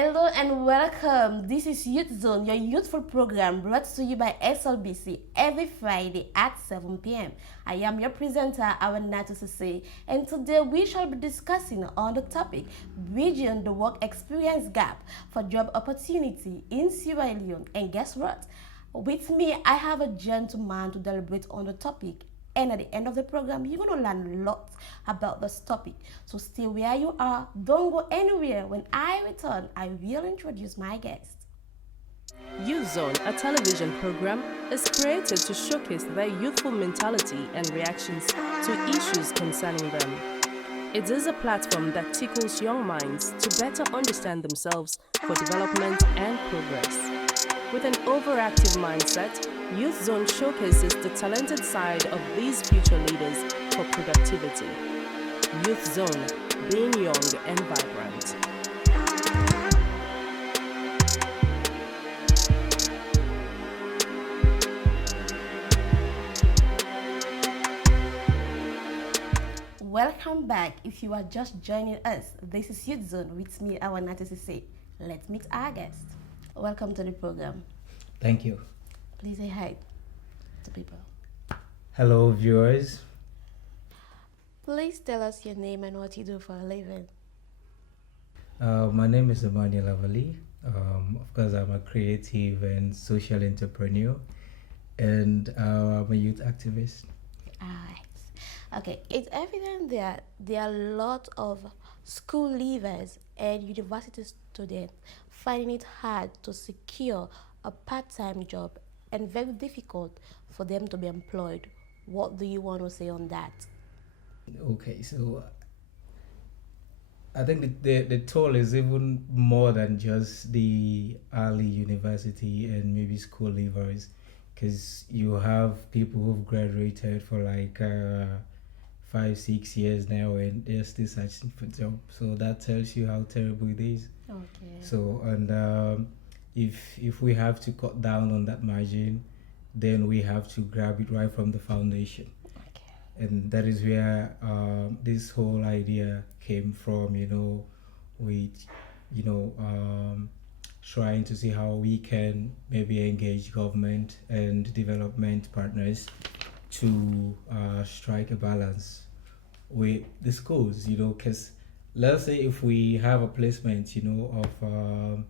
Hello and welcome. This is Youth Zone, your youthful program brought to you by SLBC every Friday at 7 p.m. I am your presenter, Hawanatu Sesay, and today we shall be discussing on the topic bridging the work experience gap for job opportunity in Sierra Leone. And guess what? With me, I have a gentleman to deliberate on the topic. And at the end of the program, you're going to learn a lot about this topic. So stay where you are. Don't go anywhere. When I return, I will introduce my guest. Youth Zone, a television program, is created to showcase their youthful mentality and reactions to issues concerning them. It is a platform that tickles young minds to better understand themselves for development and progress. With an overactive mindset, Youth Zone showcases the talented side of these future leaders for productivity. Youth Zone, being young and vibrant. Welcome back. If you are just joining us, this is Youth Zone with me, Hawanatu Sesay. Let's meet our guest. Welcome to the program. Thank you. Please say hi to people. Hello, viewers. Please tell us your name and what you do for a living. My name is Emmanuel Lavalie. Of course, I'm a creative and social entrepreneur, and I'm a youth activist. Alright. Okay, it's evident that there are a lot of school leavers and university students finding it hard to secure a part-time job and very difficult for them to be employed. What do you want to say on that? Okay, so I think the toll is even more than just the early university and maybe school leavers, because you have people who've graduated for like 5-6 years now and they're still searching for job. So that tells you how terrible it is. Okay. So and if we have to cut down on that margin, then we have to grab it right from the foundation. Okay. And that is where this whole idea came from, with trying to see how we can maybe engage government and development partners to strike a balance with the schools, because let's say if we have a placement, of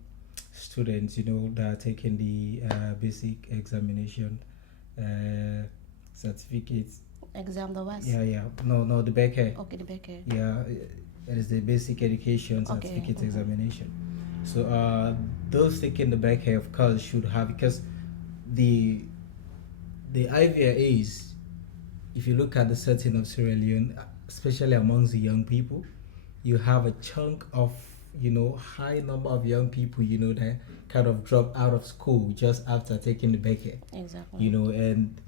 students, that are taking the basic examination certificates. Exam the West? Yeah. No, the Becker. Okay, the Becker. Yeah, it is the basic education certificate Okay. examination. So those taking the Becker, of course, should have, because the idea is, if you look at the setting of Sierra Leone, especially amongst the young people, you have a chunk of high number of young people that kind of drop out of school just after taking the Becker. Exactly. And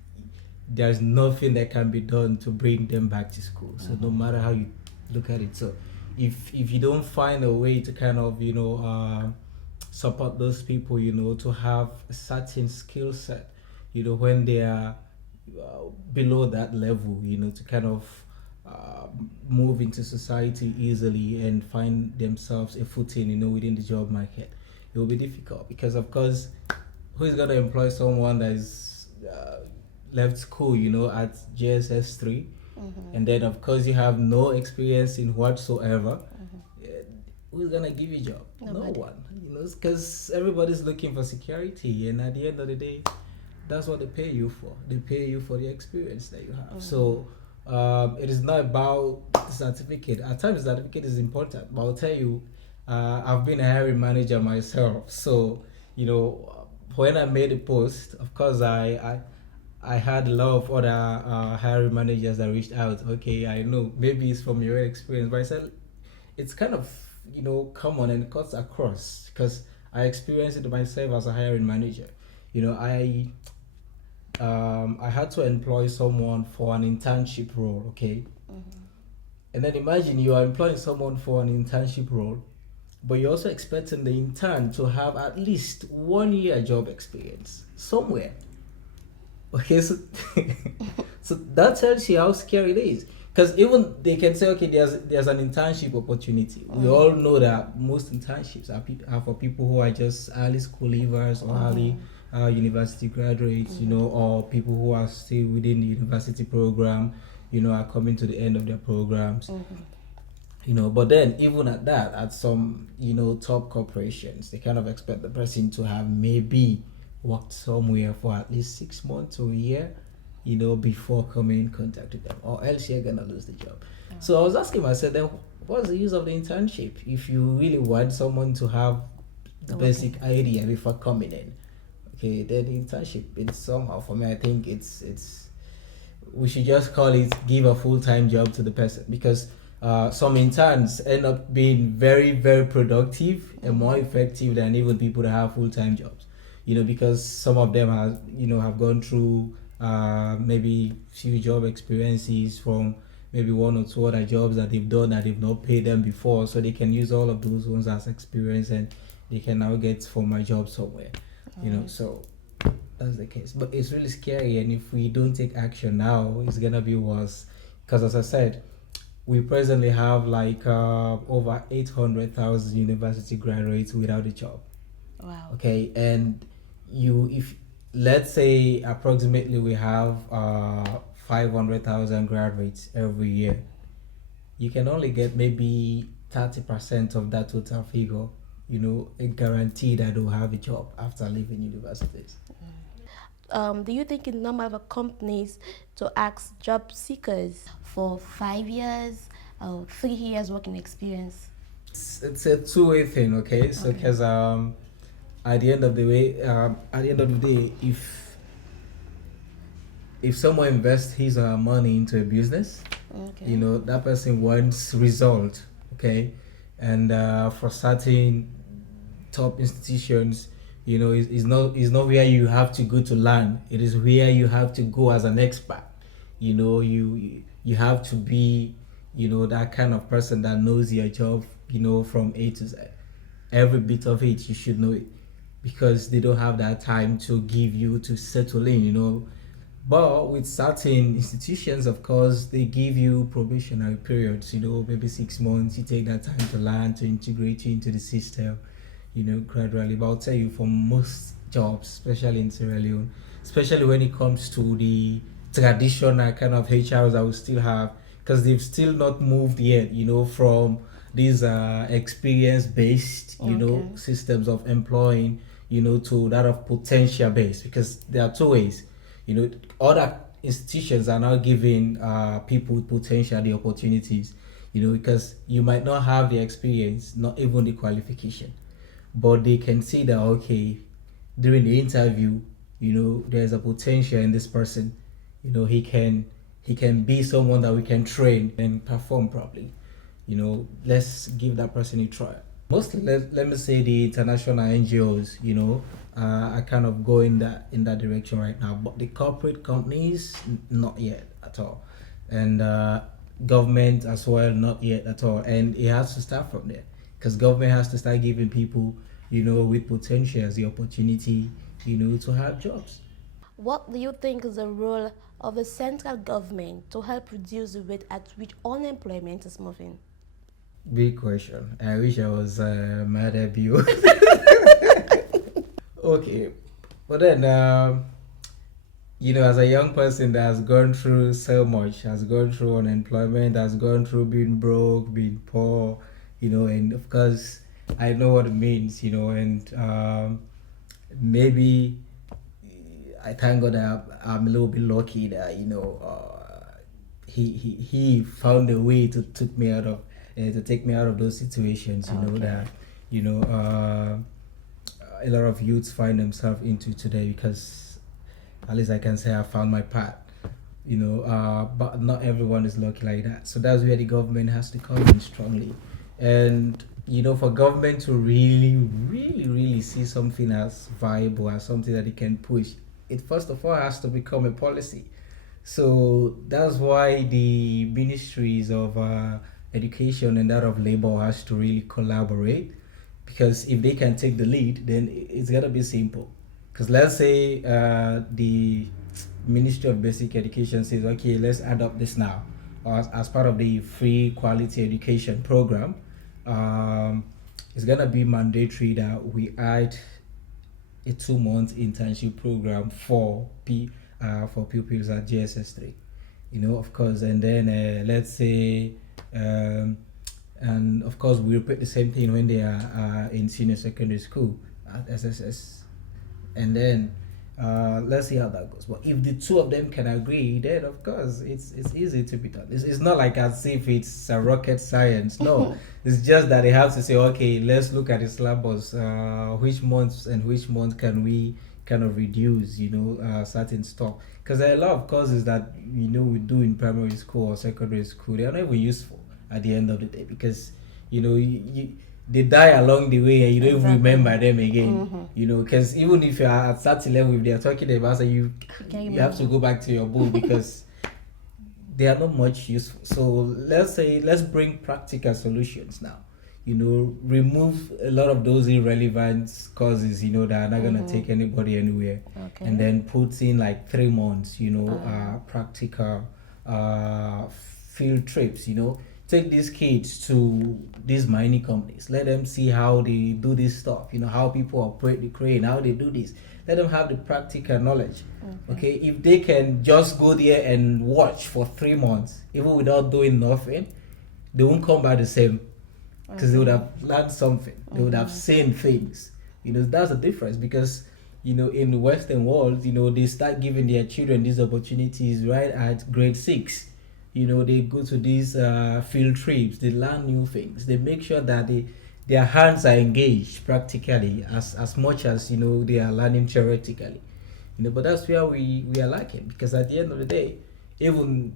there's nothing that can be done to bring them back to school. So no matter how you look at it, so if you don't find a way to kind of support those people, to have a certain skill set, when they are below that level, to kind of move into society easily and find themselves a footing, within the job market, it will be difficult, because of course, who is going to employ someone that is left school, at GSS 3, and then of course you have no experience in whatsoever? Who's going to give you a job? Nobody. No one, because everybody's looking for security, and at the end of the day, that's what they pay you for. They pay you for the experience that you have. So it is not about the certificate. At times, the certificate is important, but I'll tell you, I've been a hiring manager myself. So, when I made a post, of course, I had a lot of other hiring managers that reached out. Okay, I know maybe it's from your experience, but I said it's kind of common and it cuts across, because I experienced it myself as a hiring manager. I had to employ someone for an internship role, okay? And then imagine you are employing someone for an internship role, but you're also expecting the intern to have at least 1 year job experience somewhere. Okay, so so that tells you how scary it is. because even they can say, okay, there's an internship opportunity. We all know that most internships are for people who are just early school leavers or early university graduates, or people who are still within the university program, are coming to the end of their programs. But then even at that, at some, top corporations, they kind of expect the person to have maybe worked somewhere for at least 6 months or a year, before coming in contact with them, or else you're gonna lose the job. So I was asking myself, then what's the use of the internship if you really want someone to have the basic idea before coming in? Okay, then the internship, it's somehow, for me, I think it's we should just call it give a full-time job to the person, because some interns end up being very, very productive and more effective than even people that have full-time jobs. Because some of them have gone through maybe few job experiences from maybe one or two other jobs that they've done that they've not paid them before, so they can use all of those ones as experience and they can now get for my job somewhere. So that's the case. But it's really scary, and if we don't take action now, it's gonna be worse. Because as I said, we presently have like over 800,000 university graduates without a job. Wow. Okay, and if let's say approximately we have 500,000 graduates every year, you can only get maybe 30% of that total figure, a guarantee that they'll have a job after leaving universities. Do you think it's normal for companies to ask job seekers for 5 years or 3 years working experience? It's a two-way thing, okay? So because at the end of the day, if someone invests his or her money into a business, that person wants result, okay? And for certain top institutions, it's not where you have to go to learn. It is where you have to go as an expert. You have to be, that kind of person that knows your job, from A to Z. Every bit of it, you should know it, because they don't have that time to give you to settle in, But with certain institutions, of course, they give you probationary periods, maybe 6 months. You take that time to learn, to integrate you into the system, gradually. But I'll tell you, for most jobs, especially in Sierra Leone, especially when it comes to the traditional kind of HRs that we still have, because they've still not moved yet, from these experience-based, systems of employing, to that of potential-based, because there are two ways. Other institutions are now giving people with potential the opportunities, because you might not have the experience, not even the qualification, but they can see that, okay, during the interview, there's a potential in this person. He can be someone that we can train and perform properly. Let's give that person a try. Mostly, let me say the international NGOs, are kind of going in that direction right now. But the corporate companies, not yet at all. And government as well, not yet at all. And it has to start from there, because government has to start giving people, with potential the opportunity, to have jobs. What do you think is the role of the central government to help reduce the rate at which unemployment is moving? Big question. I wish I was mad at you. Okay, but then as a young person that has gone through so much, has gone through unemployment, has gone through being broke, being poor, and of course I know what it means, and maybe I thank God that I'm a little bit lucky that he found a way to take me out of those situations, that a lot of youths find themselves into today, because at least I can say I found my path, but not everyone is lucky like that. So that's where the government has to come in strongly. And for government to really, really, really see something as viable, as something that it can push, it first of all has to become a policy. So that's why the ministries of education and that of labor has to really collaborate, because if they can take the lead, then it's gonna be simple. Because let's say the Ministry of Basic Education says, okay, let's adopt this now. as part of the free quality education program, it's gonna be mandatory that we add a 2 month internship program for pupils at GSS 3. Of course, and then let's say, and of course we repeat the same thing when they are in senior secondary school at SSS, and then let's see how that goes. But if the two of them can agree, then of course it's easy to be done. It's not like as if it's a rocket science. No, it's just that they have to say, okay, let's look at the syllabus. Which months and which month can we kind of reduce, certain stuff? Because there are a lot of courses that we do in primary school or secondary school. They are not even useful at the end of the day because they die along the way and you don't even remember them again. Because even if you are at certain level, if they are talking about, so you have to go back to your book because they are not much useful. So let's bring practical solutions now. Remove a lot of those irrelevant courses, that are not going to take anybody anywhere. Okay. And then put in like 3 months, practical field trips, Take these kids to these mining companies. Let them see how they do this stuff, how people operate the crane, how they do this. Let them have the practical knowledge. Okay. If they can just go there and watch for 3 months, even without doing nothing, they won't come back the same. Because they would have learned something. They would have seen things. That's the difference. Because, in the Western world, they start giving their children these opportunities right at grade 6. They go to these field trips. They learn new things. They make sure that their hands are engaged practically as much as, they are learning theoretically. But that's where we are lacking. Because at the end of the day, even,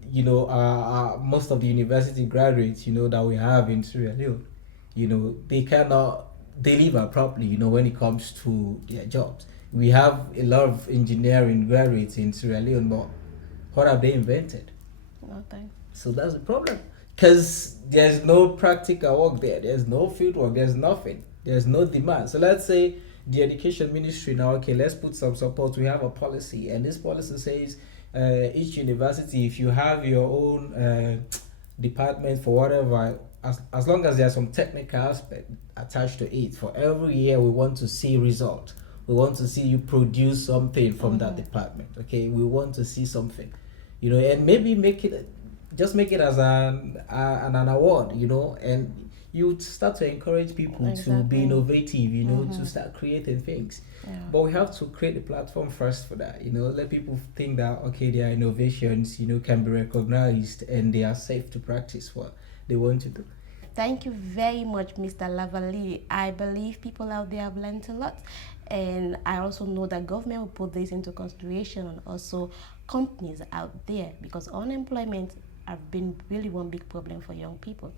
most of the university graduates, that we have in Sierra Leone, they cannot deliver properly, when it comes to their jobs. We have a lot of engineering graduates in Sierra Leone, but what have they invented? Nothing. So that's the problem. Because there's no practical work there. There's no field work. There's nothing. There's no demand. So let's say the education ministry now, okay, let's put some support. We have a policy. And this policy says each university, if you have your own department for whatever, as long as there's some technical aspect attached to it, for every year we want to see result. We want to see you produce something from that department. Okay, we want to see something, and maybe make it as an award, and you start to encourage people to be innovative, to start creating things. Yeah. But we have to create a platform first for that, let people think that, okay, their innovations, can be recognized and they are safe to practice what they want to do. Thank you very much, Mr. Lavalie. I believe people out there have learned a lot. And I also know that government will put this into consideration, and also companies out there, because unemployment have been really one big problem for young people.